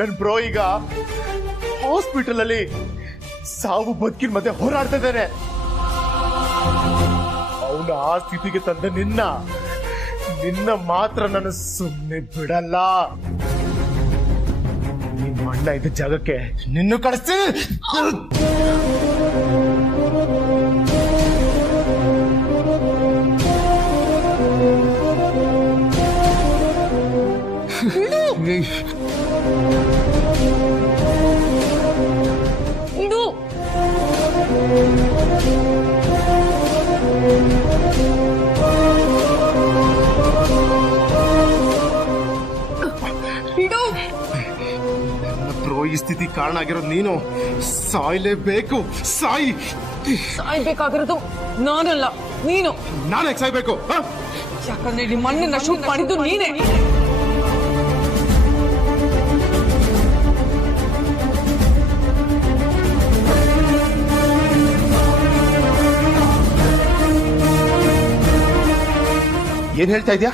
ನನ್ ಬ್ರೋ ಈಗ ಹಾಸ್ಪಿಟಲ್ ಅಲ್ಲಿ ಸಾವು ಬದುಕಿನ ಮಧ್ಯೆ ಹೋರಾಡ್ತಾ ಇದ್ದಾನೆ. ಅವನು ಆ ಸ್ಥಿತಿಗೆ ತಂದ ನಿನ್ನ ಮಾತ್ರ ನಾನು ಸುಮ್ಮನೆ ಬಿಡಲ್ಲ. ನಿಮ್ಮ ಅಣ್ಣ ಇದ್ದ ಜಾಗಕ್ಕೆ ನಿನ್ನೂ ಕಳಿಸ್ತೀನಿ. ಈ ಸ್ಥಿತಿ ಕಾರಣ ಆಗಿರೋದು ನೀನು. ಸಾಯ್ಲೇಬೇಕು. ಸಾಯ್ಬೇಕಾಗಿರೋದು ನಾನಲ್ಲ, ನೀನು. ನಾನೇ ಸಾಯ್ಬೇಕು? ಯಾಕಂದ್ರೆ ನಿಮ್ಮ ಅಣ್ಣನ ಶೂಟ್ ಮಾಡಿದ್ದು ನೀನೇ. ಏನ್ ಹೇಳ್ತಾ ಇದ್ಯಾ?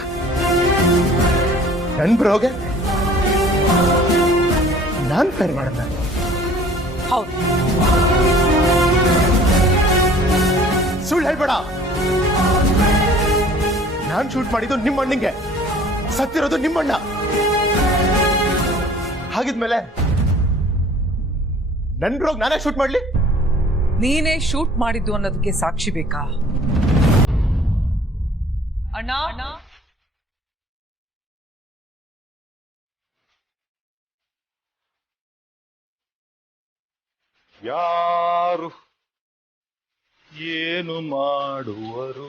ನನ್ ಬ್ರೋಗೆ ನಾನ್ ಫೈರ್ ಮಾಡಲ್ಲ. ಹೌದು, ಸುಳ್ಳು ಹೇಳ್ಬೇಡ. ನಾನ್ ಶೂಟ್ ಮಾಡಿದ್ದು ನಿಮ್ಮ ಅಣ್ಣಂಗೆ, ಸತ್ತಿರೋದು ನಿಮ್ಮಣ್ಣ. ಹಾಗಿದ್ಮೇಲೆ ನನ್ ಬ್ರೋಗ್ ನಾನೇ ಶೂಟ್ ಮಾಡ್ಲಿ? ನೀನೇ ಶೂಟ್ ಮಾಡಿದ್ದು ಅನ್ನೋದಕ್ಕೆ ಸಾಕ್ಷಿ ಬೇಕಾ? ಅಣ್ಣ, ಯಾರು ಏನು ಮಾಡುವರು?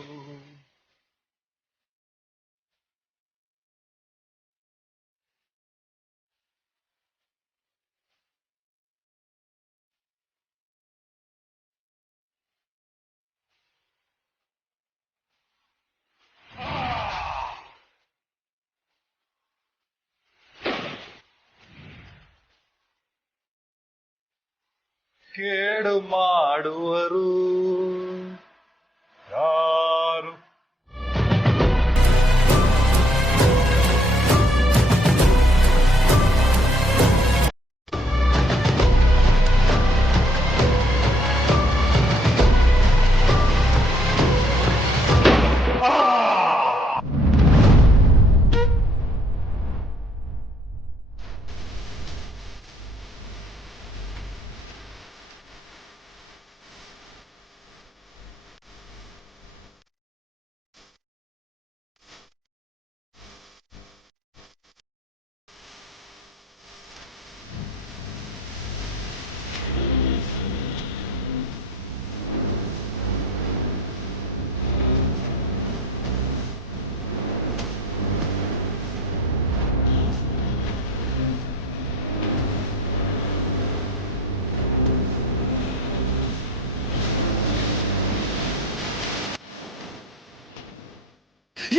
ಕೇಡು ಮಾಡುವರು ಯಾರು?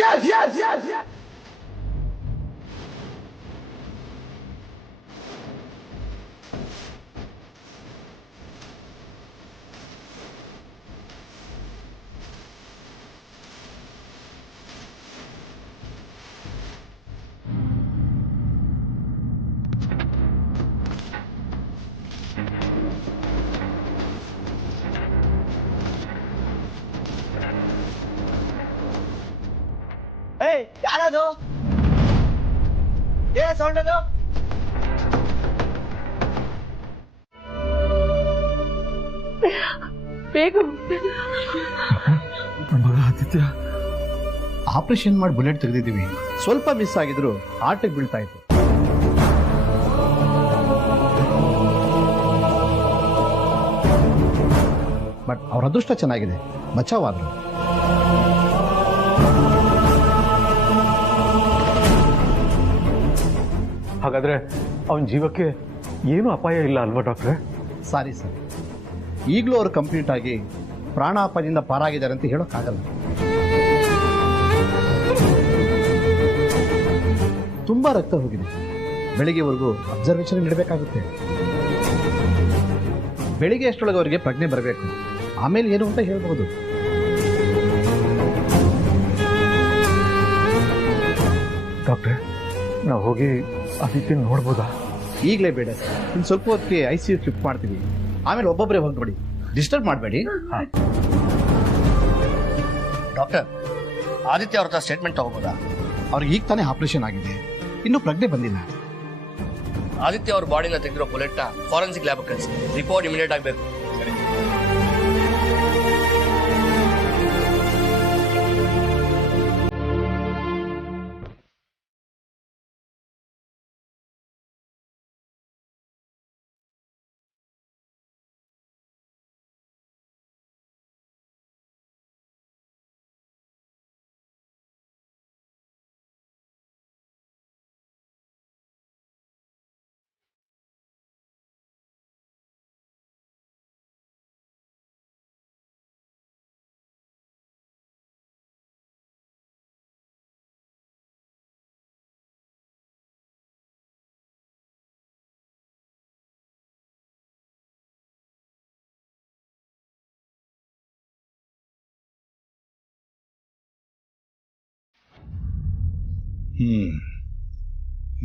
Yes, yes, yes, yes. ಯಾರದು? ಏನ್ ಸೌಂಡ್ ಅದು? ಬೇಗ ಆದಿತ್ಯ, ಆಪರೇಷನ್ ಮಾಡಿ ಬುಲೆಟ್ ತೆಗೆದಿದ್ದೀವಿ. ಸ್ವಲ್ಪ ಮಿಸ್ ಆಗಿದ್ರು ಹಾರ್ಟಿಗೆ ಬೀಳ್ತಾ ಇತ್ತು. ಬಟ್ ಅವ್ರ ಅದೃಷ್ಟ ಚೆನ್ನಾಗಿದೆ, ಬಚಾವಾದ್ರು. ಹಾಗಾದ್ರೆ ಅವನ ಜೀವಕ್ಕೆ ಏನು ಅಪಾಯ ಇಲ್ಲ ಅಲ್ವಾ ಡಾಕ್ಟ್ರೆ? ಸಾರಿ ಸರ್, ಈಗಲೂ ಅವರು ಕಂಪ್ಲೀಟ್ ಆಗಿ ಪ್ರಾಣಾಪಾಯದಿಂದ ಪಾರಾಗಿದ್ದಾರೆ ಅಂತ ಹೇಳೋಕ್ಕಾಗಲ್ಲ. ತುಂಬಾ ರಕ್ತ ಹೋಗಿದೆ. ಬೆಳಿಗ್ಗೆವರೆಗೂ ಅಬ್ಸರ್ವೇಷನ್ ಇಡಬೇಕಾಗುತ್ತೆ. ಬೆಳಿಗ್ಗೆ ಅಷ್ಟೊಳಗೆ ಅವರಿಗೆ ಪ್ರಜ್ಞೆ ಬರಬೇಕು. ಆಮೇಲೆ ಏನು ಅಂತ ಹೇಳ್ಬಹುದು. ಡಾಕ್ಟ್ರೆ, ನಾವು ಹೋಗಿ ಆದಿತ್ಯನ ನೋಡ್ಬೋದಾ? ಈಗಲೇ ಬೇಡ ಸರ್. ಇನ್ನು ಸ್ವಲ್ಪ ಹೊತ್ತಿಗೆ ICU ಶಿಫ್ಟ್ ಮಾಡ್ತೀವಿ. ಆಮೇಲೆ ಒಬ್ಬೊಬ್ಬರೇ ಹೊರಟ್ಬಿಡಿ, ಡಿಸ್ಟರ್ಬ್ ಮಾಡಬೇಡಿ. ಡಾಕ್ಟರ್, ಆದಿತ್ಯ ಅವ್ರ ಹತ್ರ ಸ್ಟೇಟ್ಮೆಂಟ್ ತಗೋಬೋದಾ? ಅವ್ರಿಗೆ ಈಗ ತಾನೇ ಆಪರೇಷನ್ ಆಗಿದೆ, ಇನ್ನೂ ಪ್ರಜ್ಞೆ ಬಂದಿಲ್ಲ. ಆದಿತ್ಯ ಅವ್ರ ಬಾಡಿನ ತೆಗೆದಿರೋ ಬುಲೆಟ್ನ ಫಾರೆನ್ಸಿಕ್ ಲ್ಯಾಬ್ ಕಳಿಸಿ. ರಿಪೋರ್ಟ್ ಇಮಿಡಿಯೇಟ್ ಆಗಬೇಕು.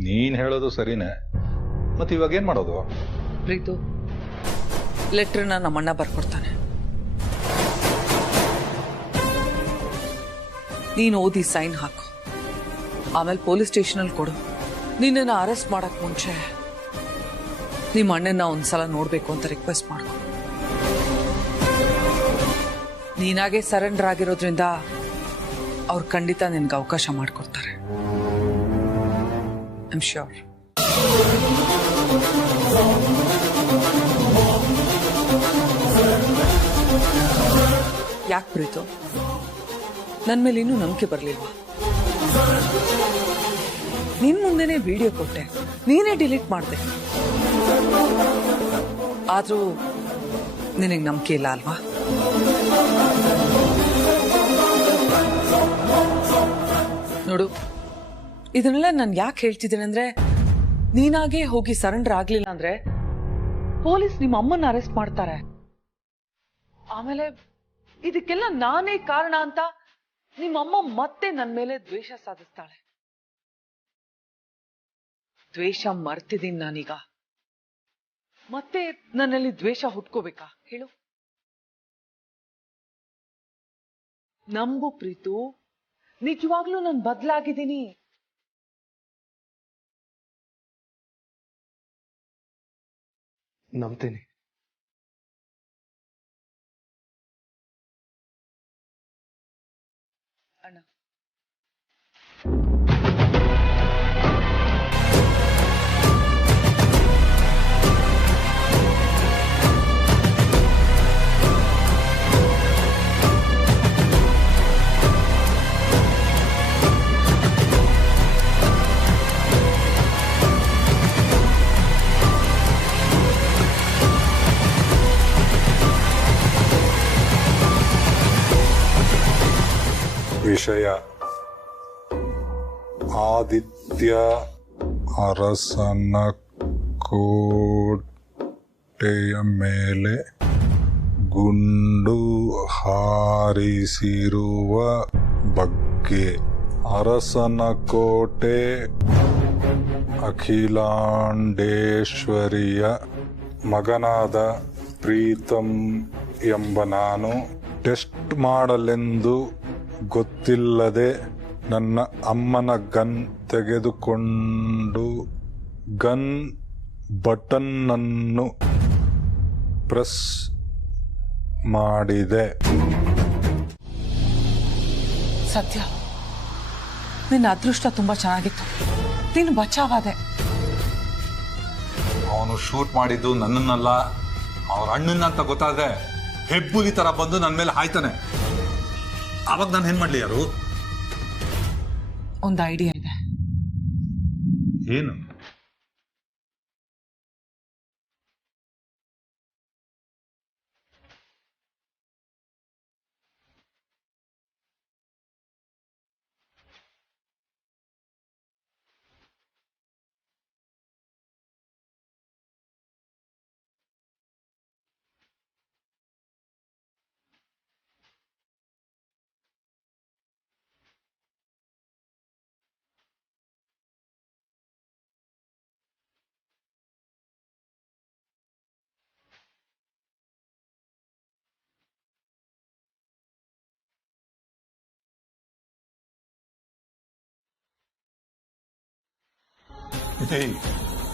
ನೀನ್ ಹೇಳೋದು ಸರಿನೇ. ಮತ್ತೆ ಇವಾಗ ಏನ್ ಮಾಡೋದು? ಪ್ರೀತು, ಲೆಟ್ರನ್ನ ನಮ್ಮಣ್ಣ ಬರ್ಕೊಡ್ತಾನೆ. ನೀನು ಓದಿ ಸೈನ್ ಹಾಕು, ಆಮೇಲೆ ಪೊಲೀಸ್ ಸ್ಟೇಷನಲ್ಲಿ ಕೊಡು. ನಿನ್ನನ್ನು ಅರೆಸ್ಟ್ ಮಾಡಕ್ ಮುಂಚೆ ನಿಮ್ಮ ಅಣ್ಣನ ಒಂದ್ಸಲ ನೋಡ್ಬೇಕು ಅಂತ ರಿಕ್ವೆಸ್ಟ್ ಮಾಡ್ಕೊ. ನೀನಾಗೆ ಸರೆಂಡರ್ ಆಗಿರೋದ್ರಿಂದ ಅವ್ರು ಖಂಡಿತ ನಿನ್ಗೆ ಅವಕಾಶ ಮಾಡಿಕೊಡ್ತಾರೆ. I am sure. ಯಾಕೆ ಪ್ರೀತು, ನನ್ನ ಮೇಲೆ ಇನ್ನೂ ನಂಬಿಕೆ ಬರಲಿಲ್ವಾ? ನಿನ್ ಮುಂದೆನೆ ವಿಡಿಯೋ ಕೊಟ್ಟೆ, ನೀನೇ ಡಿಲೀಟ್ ಮಾಡಿದೆ. ಆದ್ರೂ ನಿನಗೆ ನಂಬಿಕೆ ಇಲ್ಲ ಅಲ್ವಾ? ನೋಡು, ಇದನ್ನೆಲ್ಲ ನಾನು ಯಾಕೆ ಹೇಳ್ತಿದ್ದೇನೆ ಅಂದ್ರೆ, ನೀನಾಗೆ ಹೋಗಿ ಸರೆಂಡರ್ ಆಗ್ಲಿಲ್ಲ ಅಂದ್ರೆ ಪೊಲೀಸ್ ನಿಮ್ಮ ಅಮ್ಮನ್ನ ಅರೆಸ್ಟ್ ಮಾಡ್ತಾರೆ. ಆಮೇಲೆ ಇದಕ್ಕೆಲ್ಲ ನಾನೇ ಕಾರಣ ಅಂತ ನಿಮ್ಮಮ್ಮ ಮತ್ತೆ ನನ್ನ ಮೇಲೆ ದ್ವೇಷ ಸಾಧಿಸ್ತಾಳೆ. ದ್ವೇಷ ಮರ್ತಿದ್ದೀನಿ ನಾನೀಗ. ಮತ್ತೆ ನನ್ನಲ್ಲಿ ದ್ವೇಷ ಹುಟ್ಕೋಬೇಕಾ ಹೇಳು? ನಂಬು ಪ್ರೀತು, ನಿಜವಾಗ್ಲೂ ನಾನು ಬದಲಾಗಿದ್ದೀನಿ. ನಂಬ್ತೀನಿ. ಅಣ್ಣ, ವಿಷಯ ಆದಿತ್ಯ ಅರಸನ ಕೋಟೆಯ ಮೇಲೆ ಗುಂಡು ಹಾರಿಸಿರುವ ಬಗ್ಗೆ. ಅರಸನ ಕೋಟೆ ಅಖಿಲಾಂಡೇಶ್ವರಿಯ ಮಗನಾದ ಪ್ರೀತಂ ಎಂಬ ನಾನು ಟೆಸ್ಟ್ ಮಾಡಲೆಂದು ಗೊತ್ತಿಲ್ಲದೆ ನನ್ನ ಅಮ್ಮನ ಗನ್ ತೆಗೆದುಕೊಂಡು ಗನ್ ಬಟನ್ನನ್ನು ಪ್ರೆಸ್ ಮಾಡಿದೆ. ಸತ್ಯ, ನಿನ್ನ ಅದೃಷ್ಟ ತುಂಬಾ ಚೆನ್ನಾಗಿತ್ತು. ನೀನು ಬಚಾವಾದೆ. ಅವನು ಶೂಟ್ ಮಾಡಿದ್ದು ನನ್ನನ್ನಲ್ಲ, ಅವ್ರ ಅಣ್ಣನ ಅಂತ ಗೊತ್ತಾದ್ರೆ ಹೆಬ್ಬುಲಿ ತರ ಬಂದು ನನ್ನ ಮೇಲೆ ಹಾಯ್ತಾನೆ. ಅವಾಗ ನಾನು ಏನ್ ಮಾಡ್ಲಿ? ಯಾರು? ಒಂದು ಐಡಿಯಾ ಇದೆ. ಏನು?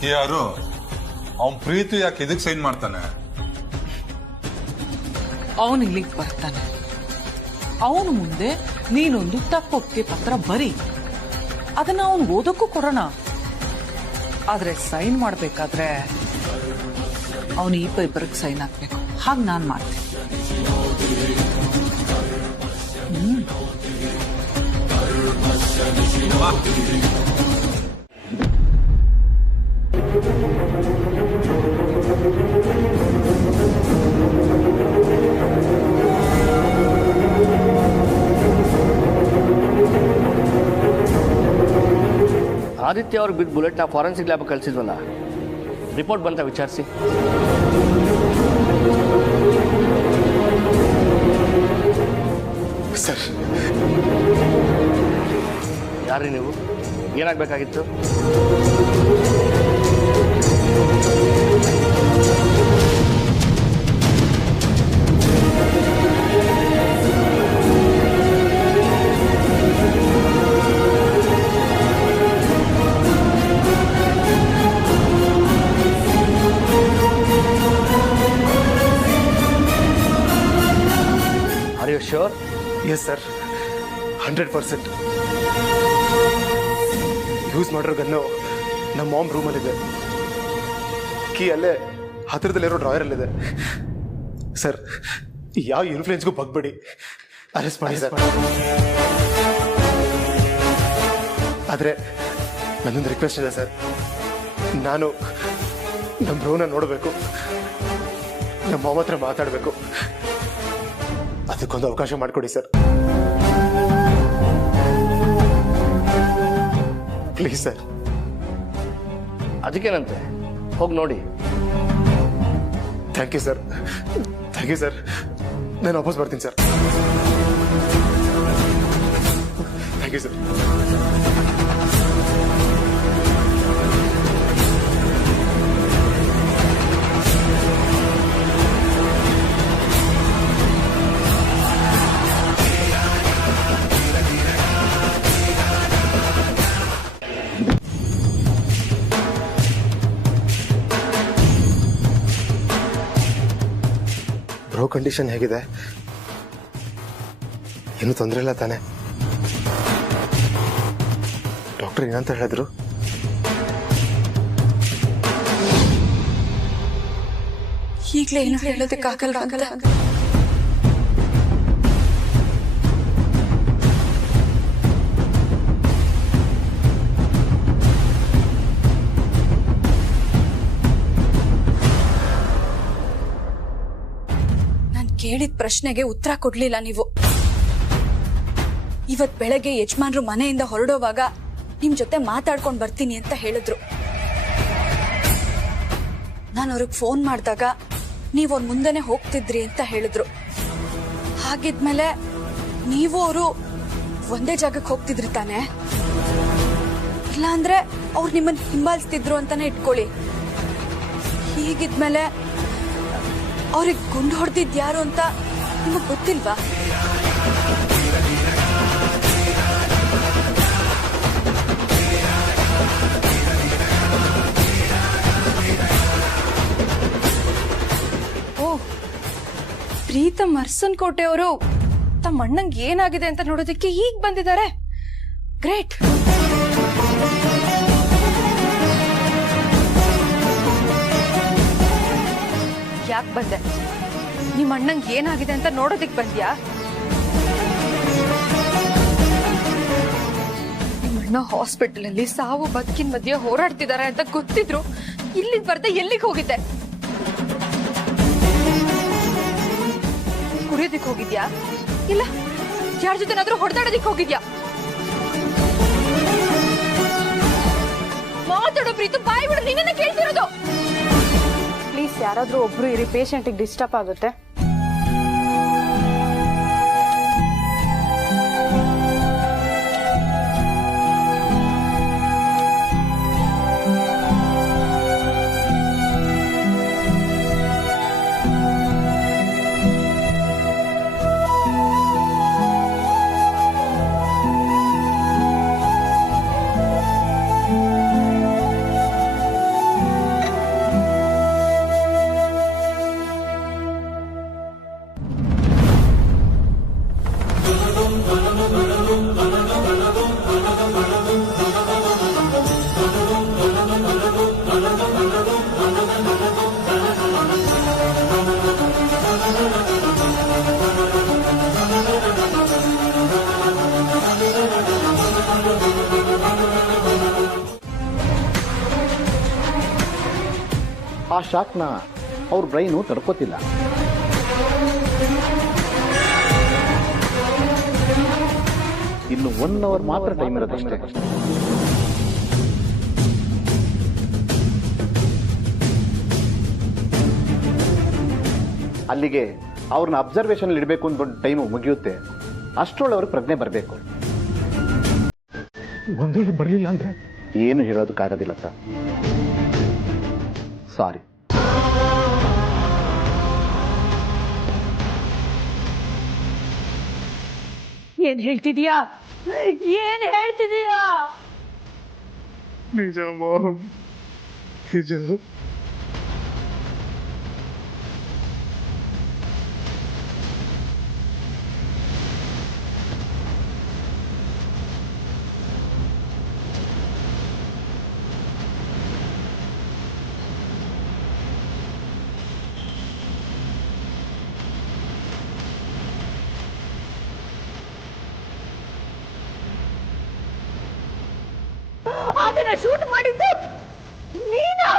ಯಾರು ಅವನ್ ಪ್ರೀತಿ ಯಾಕೆ ಇದಕ್ ಸೈನ್ ಮಾಡ್ತಾನೆ? ಅವನು ಇಲ್ಲಿಗೆ ಬರ್ತಾನೆ. ಅವನು ಮುಂದೆ ನೀನೊಂದು ತಪ್ಪೊಪ್ಪಿಗೆ ಪತ್ರ ಬರೀ, ಅದನ್ನ ಅವನು ಓದಕ್ಕೂ ಕೊಡೋಣ. ಆದ್ರೆ ಸೈನ್ ಮಾಡ್ಬೇಕಾದ್ರೆ ಅವನು ಇಬ್ಬರಿಗೆ ಸೈನ್ ಹಾಕ್ಬೇಕು. ಹಾಗೆ ನಾನ್ ಮಾಡ್ತೀನಿ. ಆದಿತ್ಯ ಅವ್ರಿಗೆ ಬಿದ್ದ ಬುಲೆಟ್ನ ಫಾರೆನ್ಸಿಕ್ ಲ್ಯಾಬ್ ಕಳಿಸಿದ್ವಲ್ಲ, ರಿಪೋರ್ಟ್ ಬಂತ ವಿಚಾರಿಸಿ. ಸರ್, ಯಾರ್ರೀ ನೀವು? ಏನಾಗಬೇಕಾಗಿತ್ತು? Are you sure? Yes sir, 100%. Use ಮಾಡಿರೋ ಗನ್ನು ನಮ್ಮ ಮಾಮ್ ರೂಮಲ್ಲಿದೆ. ಕೀ ಅಲ್ಲೇ ಹತ್ತಿರದಲ್ಲಿರೋ ಡ್ರಾಯರಲ್ಲಿದೆ. ಸರ್, ಯಾವ ಇನ್ಫ್ಲೂಯೆನ್ಸ್ಗೂ ಬಗ್ಬೇಡಿ, ಅರೆಸ್ಟ್ ಮಾಡಿ ಸರ್. ಆದರೆ ನನ್ನೊಂದು ರಿಕ್ವೆಸ್ಟ್ ಇದೆ ಸರ್. ನಾನು ನಮ್ಮ ಬ್ರೋನ ನೋಡಬೇಕು, ನಮ್ಮ ಮಾಮ ಹತ್ರ ಮಾತಾಡಬೇಕು. ಅದಕ್ಕೊಂದು ಅವಕಾಶ ಮಾಡಿಕೊಡಿ ಸರ್, ಪ್ಲೀಸ್ ಸರ್. ಅದಕ್ಕೇನಂತೆ, ಹೋಗಿ ನೋಡಿ. Thank you sir, thank you sir. ನಾನು ವಾಪಸ್ ಬರ್ತೀನಿ sir. Thank you sir. Bro condition ಹೇಗಿದೆ? ಏನು ತೊಂದರೆ ಇಲ್ಲ ತಾನೆ? ಡಾಕ್ಟರ್ ಏನಂತ ಹೇಳಿದ್ರು? ಈಗಲೇ ಏನು ಹೇಳೋದಕ್ಕಾಗಲ್ಲ ಅಂತ. ಕೇಳಿದ ಪ್ರಶ್ನೆಗೆ ಉತ್ತರ ಕೊಡ್ಲಿಲ್ಲ ನೀವು. ಇವತ್ ಬೆಳಗ್ಗೆ ಯಜಮಾನ್ರು ಮನೆಯಿಂದ ಹೊರಡೋವಾಗ ನಿಮ್ ಜೊತೆ ಮಾತಾಡ್ಕೊಂಡ್ ಬರ್ತೀನಿ ಅಂತ ಹೇಳಿದ್ರು. ನಾನು ಅವ್ರಿಗೆ ಫೋನ್ ಮಾಡಿದಾಗ ನೀವ್ ಅವ್ರ ಮುಂದೆನೆ ಹೋಗ್ತಿದ್ರಿ ಅಂತ ಹೇಳಿದ್ರು. ಹಾಗಿದ್ಮೇಲೆ ನೀವು ಅವರು ಒಂದೇ ಜಾಗಕ್ಕೆ ಹೋಗ್ತಿದ್ರಿ ತಾನೆ? ಇಲ್ಲ ಅಂದ್ರೆ ಅವ್ರು ನಿಮ್ಮನ್ನ ಹಿಂಬಾಲಿಸ್ತಿದ್ರು ಅಂತಾನೆ ಇಟ್ಕೊಳ್ಳಿ. ಹೀಗಿದ್ಮೇಲೆ ಅವ್ರಿಗೆ ಗುಂಡು ಹೊಡೆದಿದ್ ಯಾರು ಅಂತ ನಿಮಗ್ ಗೊತ್ತಿಲ್ವಾ? ಓ, ಪ್ರೀತಮ್ ಅರ್ಸನ್ ಕೋಟೆ ಅವರು ತಮ್ಮ ಅಣ್ಣಂಗೆ ಏನಾಗಿದೆ ಅಂತ ನೋಡೋದಕ್ಕೆ ಈಗ ಬಂದಿದ್ದಾರೆ. ಗ್ರೇಟ್. ಯಾಕೆ ಬಂದೆ? ನಿಮ್ಮ ಅಣ್ಣಂಗೆ ಏನಾಗಿದೆ ಅಂತ ನೋಡೋದಿಕ್ ಬಂದ್ಯಾ? ನಿಮ್ಮ ಅಣ್ಣ ಹಾಸ್ಪಿಟಲ್ ಅಲ್ಲಿ ಸಾವು ಬದುಕಿನ ಮಧ್ಯೆ ಹೋರಾಡ್ತಿದ್ದಾರೆ ಅಂತ ಗೊತ್ತಿದ್ರು ಇಲ್ಲಿಂದ ಬರ್ದೆ ಎಲ್ಲಿಗೆ ಹೋಗಿದ್ದೆ? ಕುಡಿಯೋದಿಕ್ ಹೋಗಿದ್ಯಾ? ಇಲ್ಲ ಯಾರ ಜೊತೆನಾದ್ರೂ ಹೊಡೆದಾಡೋದಿಕ್ ಹೋಗಿದ್ಯಾ? ಮಾತಾಡೋ ಪ್ರೀತು, ಬಾಯಿ ಬಿಡು, ನಿನ್ನ ಕೇಳ್ತಿರೋದು. ಪ್ಲೀಸ್ ಯಾರಾದ್ರೂ ಒಬ್ರು ಇರಿ, ಪೇಷಂಟಿಗೆ ಡಿಸ್ಟರ್ಬ್ ಆಗುತ್ತೆ. ಆ ಶಾಕ್ನ ಅವ್ರ ಬ್ರೈನು ತಡ್ಕೋತಿಲ್ಲ. ಇನ್ನು 1 ಅವರ್ ಮಾತ್ರ ಟೈಮ್ ಇರೋದಷ್ಟೇ. ಅಲ್ಲಿಗೆ ಅವ್ರನ್ನ ಅಬ್ಸರ್ವೇಷನ್ ಇಡಬೇಕು ಅಂತ ಟೈಮು ಮುಗಿಯುತ್ತೆ. ಅಷ್ಟರೊಳಗೆ ಅವ್ರಿಗೆ ಪ್ರಜ್ಞೆ ಬರಬೇಕು. ಒಂದು ವೇಳೆ ಬರಲಿಲ್ಲ ಅಂದ್ರೆ ಏನು ಹೇಳೋದಕ್ಕಾಗೋದಿಲ್ಲ ಸರ್. ಸಾರಿ. ಏನ್ ಹೇಳ್ತಿದೀಯಾ? ಏನ್ ಹೇಳ್ತಿದೀಯಾ? ನಿಜ ಮಾಮ್, ನಿಜ. ಅದನ್ನ ಶೂಟ್ ಮಾಡಿದ್ದು ನೀನು?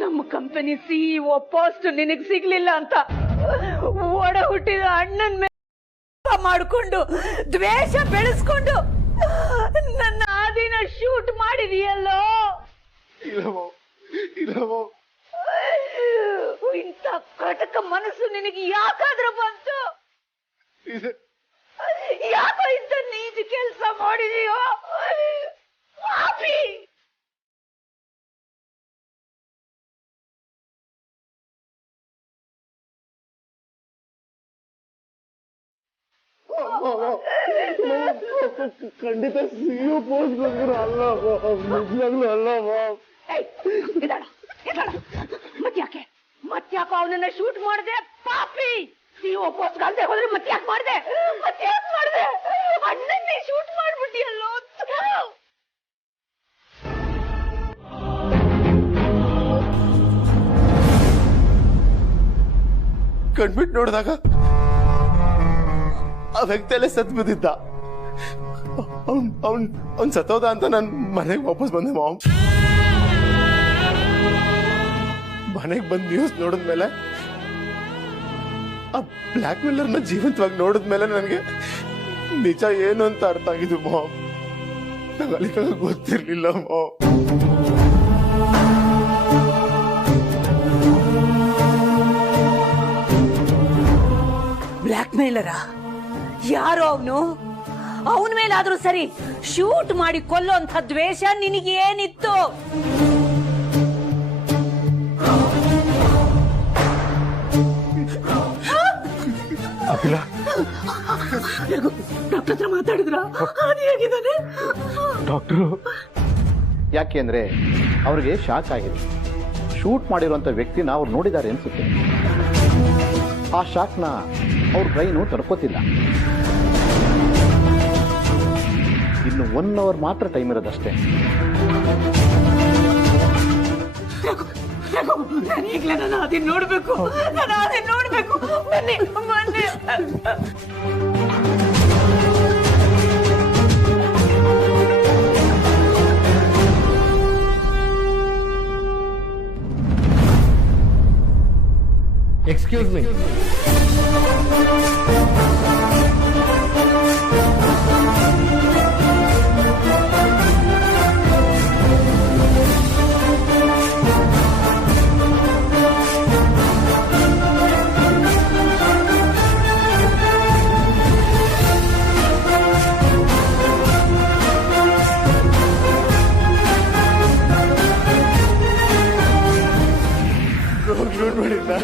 ನಮ್ಮ ಕಂಪನಿ ಸಿಇಒ ಪೋಸ್ಟ್ ನಿನಗ್ ಸಿಗ್ಲಿಲ್ಲ ಅಂತ ಒಡ ಹುಟ್ಟಿದ ಅಣ್ಣನ ಮೇಲೆ ಮಾಡ್ಕೊಂಡು ದ್ವೇಷ ಬೆಳೆಸ್ಕೊಂಡು ನನ್ನ ಆದಿನ ಶೂಟ್ ಮಾಡಿದೀಯಲ್ಲೋ. ಇಂಥ ಕಟಕ ಮನಸ್ಸು ನಿನಗೆ ಯಾಕಾದ್ರೂ ಬಂತು? ಯಾಕೋ ಇಂಥ ನೀಚ ಕೆಲಸ ಮಾಡಿದೀಯೋ? ಪಾಪಿ! ಖಂಡಿತ ಸಿಇಒ ಪೋಸ್ಟ್ಗೋಸ್ಕರ ಅಲ್ಲ ನಿಜವಾಗ್ಲೂ ಅಲ್ಲ ಮಾಮ್. ಮತ್ತ್ಯಾಕೋ ಅವನನ್ನ ಶೂಟ್ ಮಾಡಿದೆ? ಪಾಪಿ! ಸಿಇಒ ಪೋಸ್ಟ್ ಅಲ್ದೆ ಹೋದ್ರೆ ಮತ್ತ್ಯಾಕೆ ಮಾಡಿದೆ? ಅಣ್ಣನ್ನೇ ಶೂಟ್ ಮಾಡ್ಬಿಟ್ಟಿಯಲ್ಲೋ. ಕಣ್ಬಿಟ್ಟು ನೋಡಿದಾಗ ಆ ವ್ಯಕ್ತಿಯಲ್ಲೇ ಸತ್ ಬಿದ್ದಿದ್ದ. ಅವ್ನ್ ಸತ್ತೋದ ಅಂತ ನಾನು ಮನೆಗೆ ವಾಪಸ್ ಬಂದೆ ಮಾಮ್. ಮನೆಗೆ ಬಂದು ನ್ಯೂಸ್ ನೋಡಿದ್ಮೇಲೆ, ಆ ಬ್ಲ್ಯಾಕ್ ಮೇಲರ್ನ ಜೀವಂತವಾಗಿ ನೋಡಿದ್ಮೇಲೆ ನನಗೆ ನಿಜ ಏನು ಅಂತ ಅರ್ಥ ಆಗಿದ್ದು ಮಾಮ್. ನಂಗೆ ಅಲ್ಲಿ ಗೊತ್ತಿರ್ಲಿಲ್ಲ ಮಾಮ್. ಬ್ಲ್ಯಾಕ್ ಮೇಲರ? ಯಾರೋ ಅವನು? ಅವನ ಮೇಲಾದ್ರೂ ಸರಿ, ಶೂಟ್ ಮಾಡಿ ಕೊಲ್ಲೋಂಥ ದ್ವೇಷ ನಿನಗೇನಿತ್ತು? ಅಖಿಲ, ಡಾಕ್ಟರ್ ಹತ್ರ ಮಾತಾಡಿದ್ರ? ಹೇಗಿದ್ದಾನೆ ಡಾಕ್ಟ್ರು? ಯಾಕೆ ಅಂದ್ರೆ ಅವ್ರಿಗೆ ಶಾಕ್ ಆಗಿದೆ. ಶೂಟ್ ಮಾಡಿರುವಂಥ ವ್ಯಕ್ತಿನ ಅವ್ರು ನೋಡಿದ್ದಾರೆ ಅನ್ಸುತ್ತೆ. ಆ ಶಾಕ್ನ ಅವ್ರ ಬ್ರೈನು ತಡ್ಕೋತಿಲ್ಲ. ಇನ್ನು 1 ಅವರ್ ಮಾತ್ರ ಟೈಮ್ ಇರೋದಷ್ಟೇ. ಈಗಲೇ ನಾನು ಅದನ್ನ ನೋಡ್ಬೇಕು. ಬನ್ನಿ ಬನ್ನಿ. Excuse me.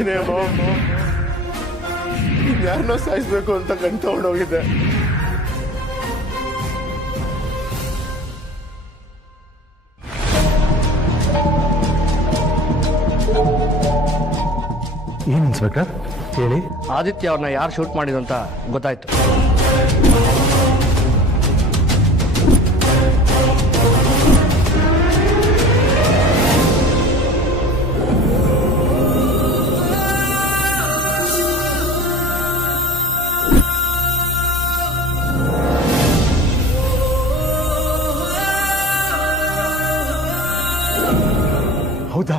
ನಾನೇ ಯಾರನ್ನೋ ಸಾಯಿಸ್ಬೇಕು ಅಂತ ಗಂಟು ತಗೊಂಡೋಗಿದ್ದೆ. ಏನು ಇನ್ಸ್ಪೆಕ್ಟರ್ ಹೇಳಿ. ಆದಿತ್ಯ ಅವ್ರನ್ನ ಯಾರು ಶೂಟ್ ಮಾಡಿದ್ರು ಅಂತ ಗೊತ್ತಾಯ್ತು. ಹೌದಾ?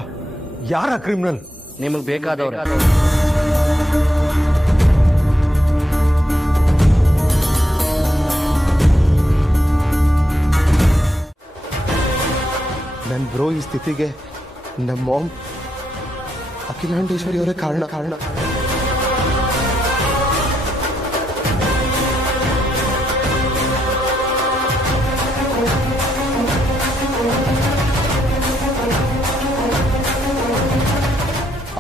ಯಾರ ಕ್ರಿಮಿನಲ್? ನಿಮಗೆ ಬೇಕಾದವ್ರೆ. ನನ್ನ ಬ್ರೋ ಈ ಸ್ಥಿತಿಗೆ ನಮ್ಮ ಮಾಮ್ ಅಖಿಲಾಂಡೇಶ್ವರಿ ಅವರೇ ಕಾರಣ.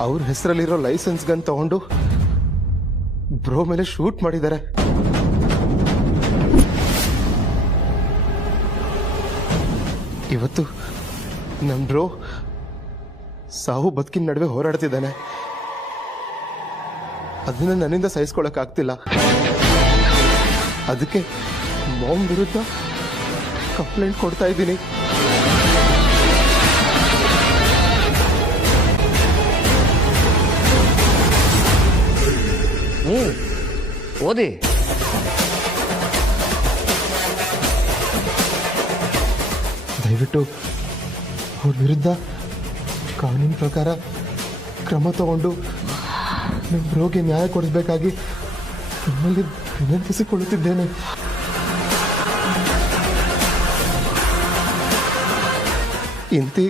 ಅವ್ರ ಹೆಸರಲ್ಲಿರೋ ಲೈಸೆನ್ಸ್ ಗನ್ ತಗೊಂಡು ಬ್ರೋ ಮೇಲೆ ಶೂಟ್ ಮಾಡಿದ್ದಾರೆ. ಇವತ್ತು ನಮ್ ಬ್ರೋ ಸಾವು ಬದುಕಿನ ನಡುವೆ ಹೋರಾಡ್ತಿದ್ದಾನೆ. ಅದನ್ನ ನನ್ನಿಂದ ಸಹಿಸ್ಕೊಳಕ್ ಆಗ್ತಿಲ್ಲ. ಅದಕ್ಕೆ ಮಾಮ್ ವಿರುದ್ಧ ಕಂಪ್ಲೇಂಟ್ ಕೊಡ್ತಾ ಇದ್ದೀನಿ. ಓದಿ. ದಯವಿಟ್ಟು ಅವ್ರ ವಿರುದ್ಧ ಕಾನೂನು ಪ್ರಕಾರ ಕ್ರಮ ತಗೊಂಡು ನಮ್ಮ ಬ್ರೋಗೆ ನ್ಯಾಯ ಕೊಡಿಸಬೇಕಾಗಿ ನಿಮ್ಮಲ್ಲಿ ವಿನಂತಿಸಿಕೊಳ್ಳುತ್ತಿದ್ದೇನೆ. ಇಂತಿ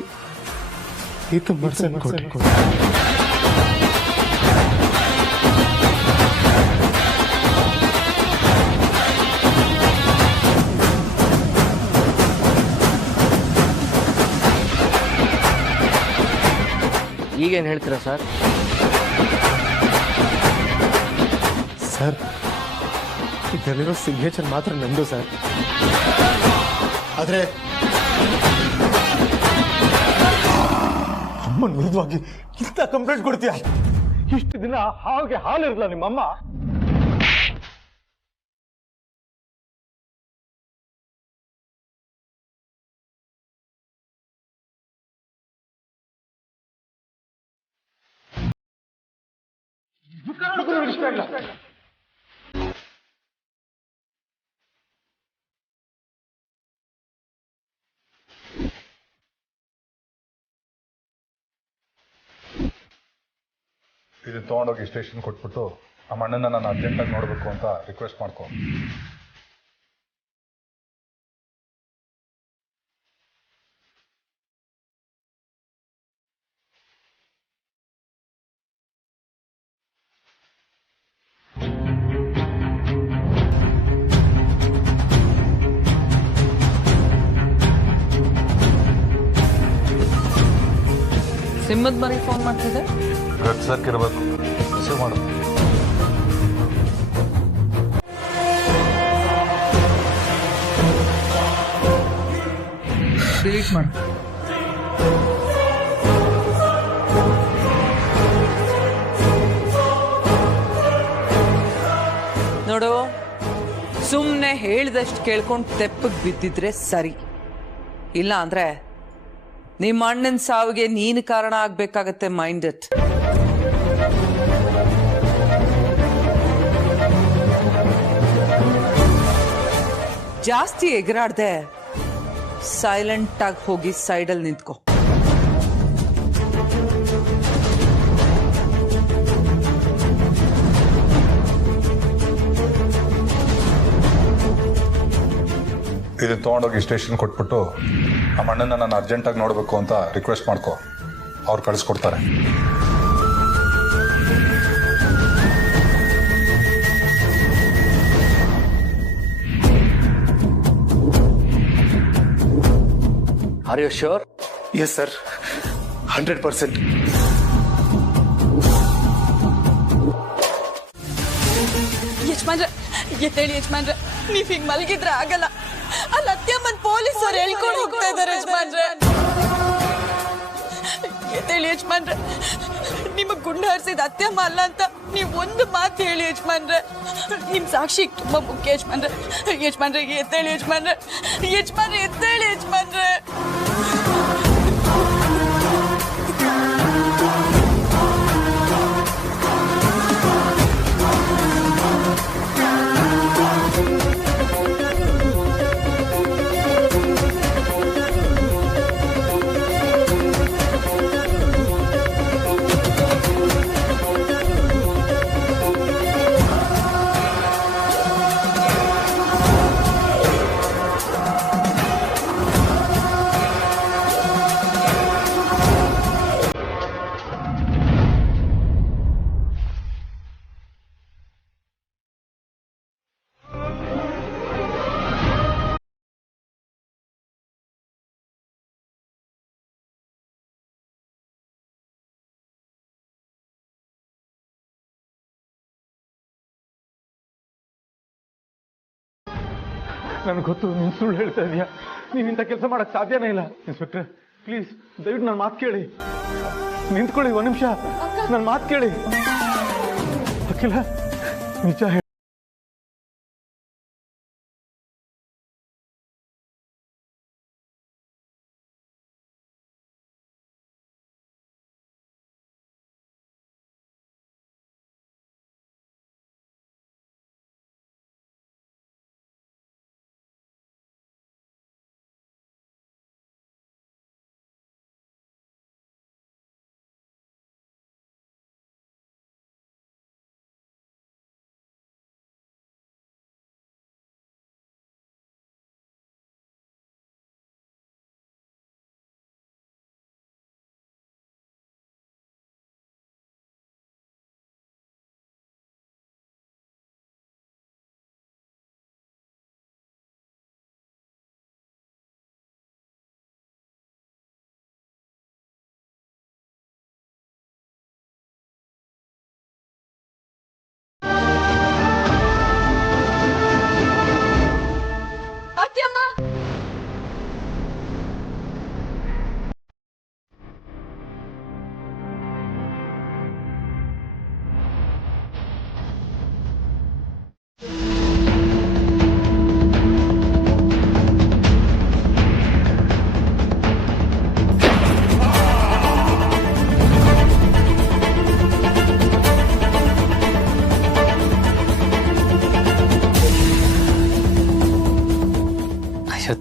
ಈತ ಮರ್ಸನ್ ಕೊಟ್ಟು ಈಗೇನು ಹೇಳ್ತೀರಾ ಸರ್? ಸರ್, ಇದರಲ್ಲಿರೋ ಸಿಗ್ನೇಚರ್ ಮಾತ್ರ ನಂದು ಸರ್. ಆದ್ರೆ ಅಮ್ಮನ ವಿರುದ್ಧವಾಗಿ ಇಂಥ ಕಂಪ್ಲೇಂಟ್ ಕೊಡ್ತೀಯ? ಇಷ್ಟು ದಿನ ಹಾಗೆ ಹಾಲಿರಲ್ಲ ನಿಮ್ಮಮ್ಮ. ಇಷ್ಟ ಇಲ್ಲ. ಇದನ್ನ ತೊಗೊಂಡೋಗಿ ಸ್ಟೇಷನ್ ಕೊಟ್ಬಿಟ್ಟು ನಮ್ಮ ಅಣ್ಣನ ನಾನು ಅರ್ಜೆಂಟಾಗಿ ನೋಡಬೇಕು ಅಂತ ರಿಕ್ವೆಸ್ಟ್ ಮಾಡ್ಕೊ. ಸಿಂಹದ ಮರಿ ಫೋನ್ ಮಾಡ್ತಿದ್ದೆ. ರಕ್ಷಕ್ಕಿರ್ಬೇಕು, ರಿಸೀವ್ ಮಾಡು. ಡಿಲೀಟ್ ಮಾಡು. ನೋಡು, ಸುಮ್ಮನೆ ಹೇಳ್ದಷ್ಟು ಕೇಳ್ಕೊಂಡು ತೆಪ್ಪಗೆ ಬಿದ್ದಿದ್ರೆ ಸರಿ. ಇಲ್ಲ ಅಂದ್ರೆ ನಿಮ್ಮ ಅಣ್ಣನ ಸಾವಿಗೆ ನೀನು ಕಾರಣ ಆಗ್ಬೇಕಾಗತ್ತೆ. Mind it. ಜಾಸ್ತಿ ಎಗರಾಡ್ದೆ ಸೈಲೆಂಟ್ ಆಗಿ ಹೋಗಿ ಸೈಡಲ್ಲಿ ನಿಂತ್ಕೋ. ಇದನ್ನ ತೊಗೊಂಡೋಗಿ ಸ್ಟೇಷನ್ ಕೊಟ್ಬಿಟ್ಟು ನಮ್ಮ ಅಣ್ಣನ ನಾನು ಅರ್ಜೆಂಟಾಗಿ ನೋಡಬೇಕು ಅಂತ ರಿಕ್ವೆಸ್ಟ್ ಮಾಡ್ಕೊ. ಅವ್ರು ಕಳಿಸ್ಕೊಡ್ತಾರೆ. Are you sure? Yes sir, 100%. ಯಜಮಾನ್ರೆ ಎದ್ದೇಳಿ ಯಜಮಾನ್ರೆ, ನೀವ್ ಹಿಂಗ್ ಮಲಗಿದ್ರೆ ಆಗಲ್ಲ. ಅಲ್ಲಿ ಅತ್ಯಮ್ಮನ್ ಪೊಲೀಸರು ಹೇಳ್ಕೊಂಡು ಹೋಗ್ತಾ ಇದಾರೆ ಯಜಮಾನ್ರೆ. ಎದ್ದೇಳಿ ಯಜಮಾನ್ರೆ, ನಿಮಗ್ ಗುಂಡು ಹಾರಿಸಿದ ಅತ್ಯಮ್ಮ ಅಲ್ಲ ಅಂತ ನೀವ್ ಒಂದು ಮಾತು ಹೇಳಿ ಯಜಮಾನ್ರೆ. ನಿಮ್ ಸಾಕ್ಷಿ ತುಂಬಾ ಮುಖ್ಯ ಯಜಮಾನ್ರೆ. ಯಜಮಾನ್ರೆ ಎದ್ದೇಳಿ ಯಜಮಾನ್ರೆ, ಯಜಮಾನ್ರೆ ಎದ್ದೇಳಿ ಯಜಮಾನ್ರೆ. ನನಗೆ ಗೊತ್ತು ನೀನು ಸುಳ್ಳು ಹೇಳ್ತಾ ಇದೀಯಾ. ನೀನು ಇಂಥ ಕೆಲಸ ಮಾಡಕ್ ಸಾಧ್ಯನೇ ಇಲ್ಲ. ಇನ್ಸ್ಪೆಕ್ಟರ್ ಪ್ಲೀಸ್ ದಯವಿಟ್ಟು ನನ್ನ ಮಾತು ಕೇಳಿ. ನಿಂತ್ಕೊಳ್ಳಿ ಒಂದು ನಿಮಿಷ, ನನ್ನ ಮಾತು ಕೇಳಿ. ಅಖಿಲ ನಿಜ ಹೇಳಿ.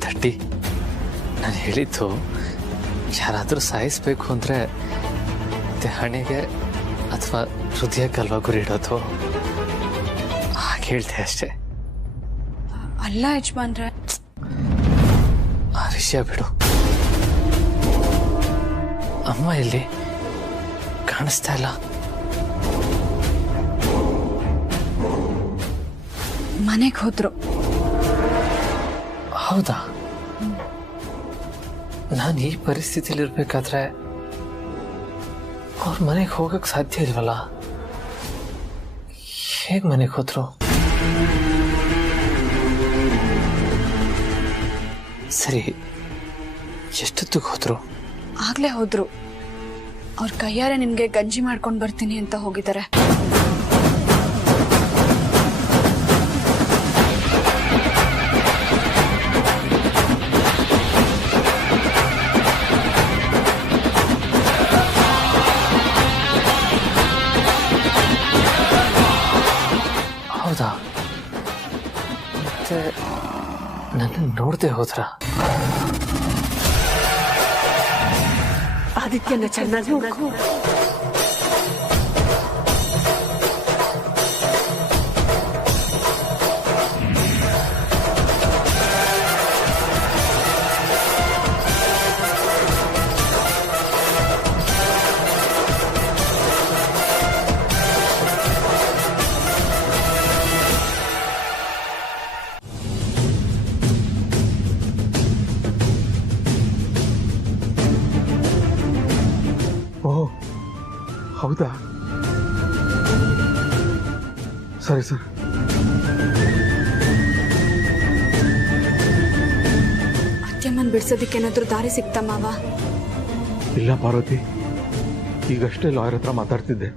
ತಟ್ಟಿ ನಾನು ಹೇಳಿದ್ದು ಯಾರಾದರೂ ಸಾಯಿಸ್ಬೇಕು ಅಂದರೆ ಹಣೆಗೆ ಅಥವಾ ಹೃದಯಕ್ಕಲ್ವಾ ಗುರಿ ಇಡೋದು, ಹಾಗೆ ಹೇಳ್ದೆ ಅಷ್ಟೇ. ಅಲ್ಲ ಯಜಮಾನ್ರೆ, ಆ ವಿಷಯ ಬಿಡು. ಅಮ್ಮ ಎಲ್ಲಿ ಕಾಣಿಸ್ತಾ ಇಲ್ಲ? ಮನೆಗೆ ಹೋದ್ರು. ಹೌದಾ? ನಾನು ಈ ಪರಿಸ್ಥಿತಿಲಿ ಇರ್ಬೇಕಾದ್ರೆ ಅವ್ರ ಮನೆಗೆ ಹೋಗಕ್ಕೆ ಸಾಧ್ಯ ಇಲ್ವಲ್ಲ? ಹೇಗೆ ಮನೆಗೆ ಹೋದ್ರು? ಸರಿ, ಎಷ್ಟೊತ್ತಿಗೆ ಹೋದ್ರು? ಆಗ್ಲೇ ಹೋದ್ರು. ಅವ್ರ ಕೈಯಾರೆ ನಿಮ್ಗೆ ಗಂಜಿ ಮಾಡ್ಕೊಂಡು ಬರ್ತೀನಿ ಅಂತ ಹೋಗಿದ್ದಾರೆ. ಹೌದಾ? ಮತ್ತೆ ನನ್ನ ನೋಡದೆ ಹೋದ್ರ? ಆದಿತ್ಯನ ಚೆನ್ನಾಗಿ ನೋಡ್ಕೊ. ಓಹ್ ಹೌದಾ? ಸರಿ ಸರ್. ಅತ್ಯಮ್ಮನ್ ಬಿಡ್ಸೋದಿಕ್ಕೆ ಏನಾದ್ರೂ ದಾರಿ ಸಿಕ್ತಾ ಮಾವ? ಇಲ್ಲ ಪಾರ್ವತಿ, ಈಗಷ್ಟೇ ಲಾಯರ್ ಹತ್ರ ಮಾತಾಡ್ತಿದ್ದೆ.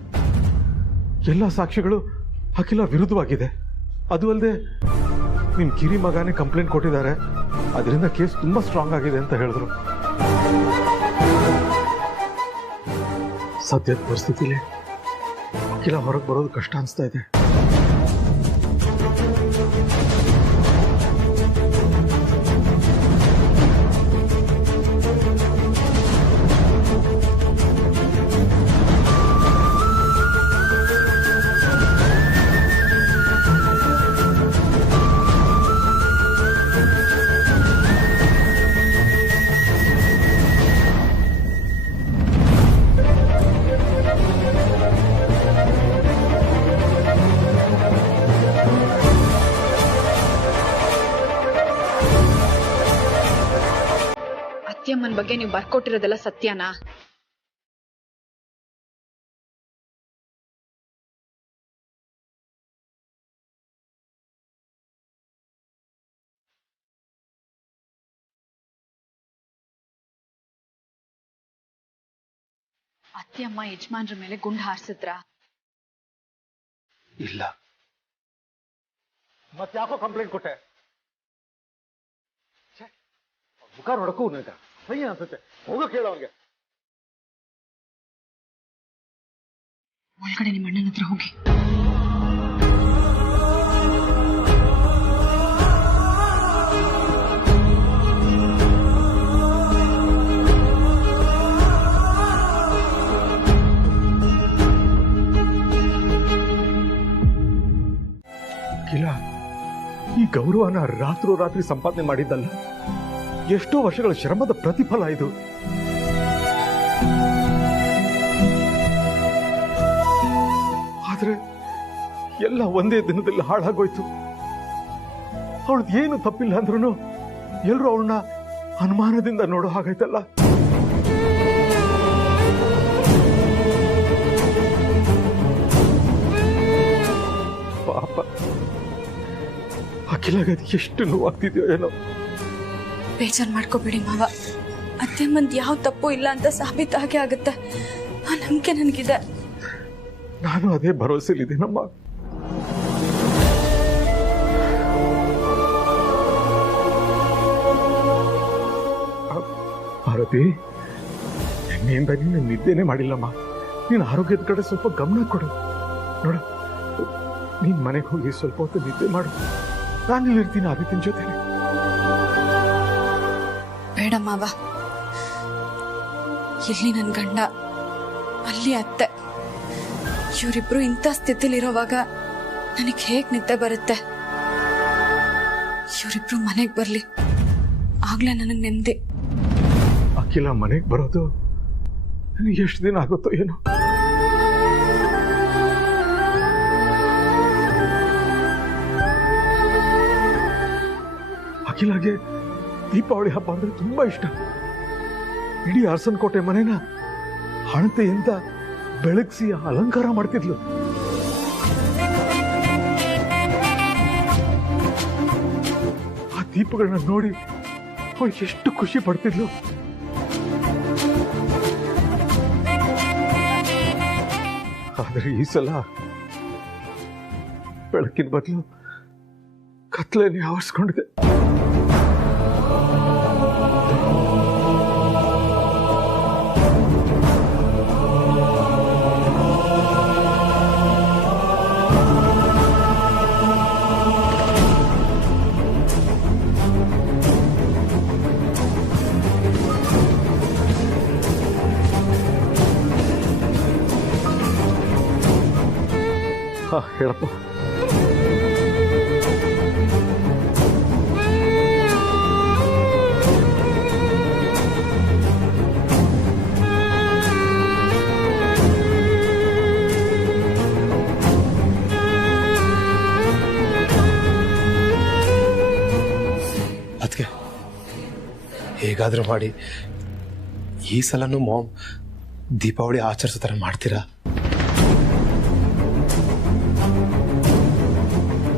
ಎಲ್ಲ ಸಾಕ್ಷಿಗಳು ಅಖಿಲ ವಿರುದ್ಧವಾಗಿದೆ. ಅದು ಅಲ್ಲದೆ ನಿಮ್ ಕಿರಿ ಮಗನೇ ಕಂಪ್ಲೇಂಟ್ ಕೊಟ್ಟಿದ್ದಾರೆ. ಅದರಿಂದ ಕೇಸ್ ತುಂಬಾ ಸ್ಟ್ರಾಂಗ್ ಆಗಿದೆ ಅಂತ ಹೇಳಿದ್ರು. ಸದ್ಯದ ಪರಿಸ್ಥಿತಿಲಿ ಅಖಿಲ ಹೊರಗೆ ಬರೋದು ಕಷ್ಟ ಅನಿಸ್ತಾ ಇದೆ. ಅತ್ಯಮ್ಮನ್ ಬಗ್ಗೆ ನೀವು ಬರ್ಕೊಟ್ಟಿರೋದೆಲ್ಲ ಸತ್ಯನಾ? ಅತ್ಯಮ್ಮ ಯಜಮಾನ್ರ ಮೇಲೆ ಗುಂಡು ಹಾರಿಸಿದ್ರ? ಇಲ್ಲ. ಮತ್ತ್ಯಾಕೋ ಕಂಪ್ಲೇಂಟ್ ಕೊಟ್ಟೆ? ಮುಖ ನೋಡಕ್ಕೂ ನನಗ ಸಹ್ಯ ಅನ್ಸುತ್ತೆ. ಹೋಗೋ ಕೇಳೋ ಅವ್ರಿಗೆ. ಒಳಗಡೆ ನಿಮ್ಮ ಅಣ್ಣನ ಹತ್ರ ಹೋಗಿ. ಅಖಿಲ, ಈ ಗೌರವನ ರಾತ್ರೋರಾತ್ರಿ ಸಂಪಾದನೆ ಮಾಡಿದ್ದಲ್ಲ, ಎಷ್ಟೋ ವರ್ಷಗಳ ಶ್ರಮದ ಪ್ರತಿಫಲ ಇದು. ಆದ್ರೆ ಎಲ್ಲ ಒಂದೇ ದಿನದಲ್ಲಿ ಹಾಳಾಗೋಯ್ತು. ಅವಳದ್ ಏನು ತಪ್ಪಿಲ್ಲ ಅಂದ್ರೂ ಎಲ್ರು ಅವಳನ್ನ ಅನುಮಾನದಿಂದ ನೋಡೋ ಹಾಗಾಯ್ತಲ್ಲ. ಪಾಪ ಅಖಿಲಾಗದು ಎಷ್ಟು ನೋವಾಗ್ತಿದ್ಯೋ ಏನೋ. ಬೇಜಾರ್ ಮಾಡ್ಕೋಬೇಡಿ ಮಾವ, ಅತ್ಯಮ್ಮಂದ್ ಯಾವ ತಪ್ಪು ಇಲ್ಲ ಅಂತ ಸಾಬೀತಾಗೆ ಆಗುತ್ತೆ. ಆ ನಂಬಿಕೆ ನನಗಿದೆ. ನಾನು ಅದೇ ಭರವಸೆಲಿದ್ದೀನಮ್ಮ. ಭಾರತಿ, ನಿನ್ನೆಯಿಂದ ನೀನು ನಿದ್ದೆನೇ ಮಾಡಿಲ್ಲಮ್ಮ. ನೀನು ಆರೋಗ್ಯದ ಕಡೆ ಸ್ವಲ್ಪ ಗಮನ ಕೊಡು. ನೋಡು, ನೀನ್ ಮನೆಗೆ ಹೋಗಿ ಸ್ವಲ್ಪ ಹೊತ್ತು ನಿದ್ದೆ ಮಾಡು. ನಾನು ಇಲ್ಲಿರ್ತೀನಿ ಆದಿತ್ಯನ ಜೊತೆ. ಬೇಡ ಮಾವ, ಇಲ್ಲಿ ನನ್ ಗಂಡ, ಅಲ್ಲಿ ಅತ್ತೆ, ಇವರಿಬ್ರು ಇಂಥ ಸ್ಥಿತಿಲಿರೋವಾಗ ನನಗೆ ಹೇಗ್ ನಿದ್ದೆ ಬರುತ್ತೆ? ಇವರಿಬ್ರು ಮನೆಗ್ ಬರ್ಲಿ, ಆಗ್ಲೇ ನನಗ್ ನೆಮ್ಮದಿ. ಅಖಿಲ ಮನೆಗೆ ಬರೋದು ನನಗೆ ಎಷ್ಟು ದಿನ ಆಗುತ್ತೋ ಏನೋ. ಅಖಿಲಾಗೆ ದೀಪಾವಳಿ ಹಬ್ಬ ಅಂದ್ರೆ ತುಂಬಾ ಇಷ್ಟ. ಇಡೀ ಅರಸನಕೋಟೆ ಮನೆನ ಹಣತೆಯಿಂದ ಬೆಳಗಿಸಿ ಅಲಂಕಾರ ಮಾಡ್ತಿದ್ಲು. ಆ ದೀಪಗಳನ್ನ ನೋಡಿ ಅವಳು ಎಷ್ಟು ಖುಷಿ ಪಡ್ತಿದ್ಲು. ಆದ್ರೆ ಈ ಸಲ ಬೆಳಕಿನ ಬದಲು ಕತ್ಲೇನೆ ಆವರಿಸ್ಕೊಂಡಿದೆ. ಹೇಳಪ್ಪ. ಅದಕ್ಕೆ ಹೇಗಾದ್ರೂ ಮಾಡಿ ಈ ಸಲನೂ ಮಾಮ್ ದೀಪಾವಳಿ ಆಚರಿಸೋ ಥರ ಮಾಡ್ತೀರಾ?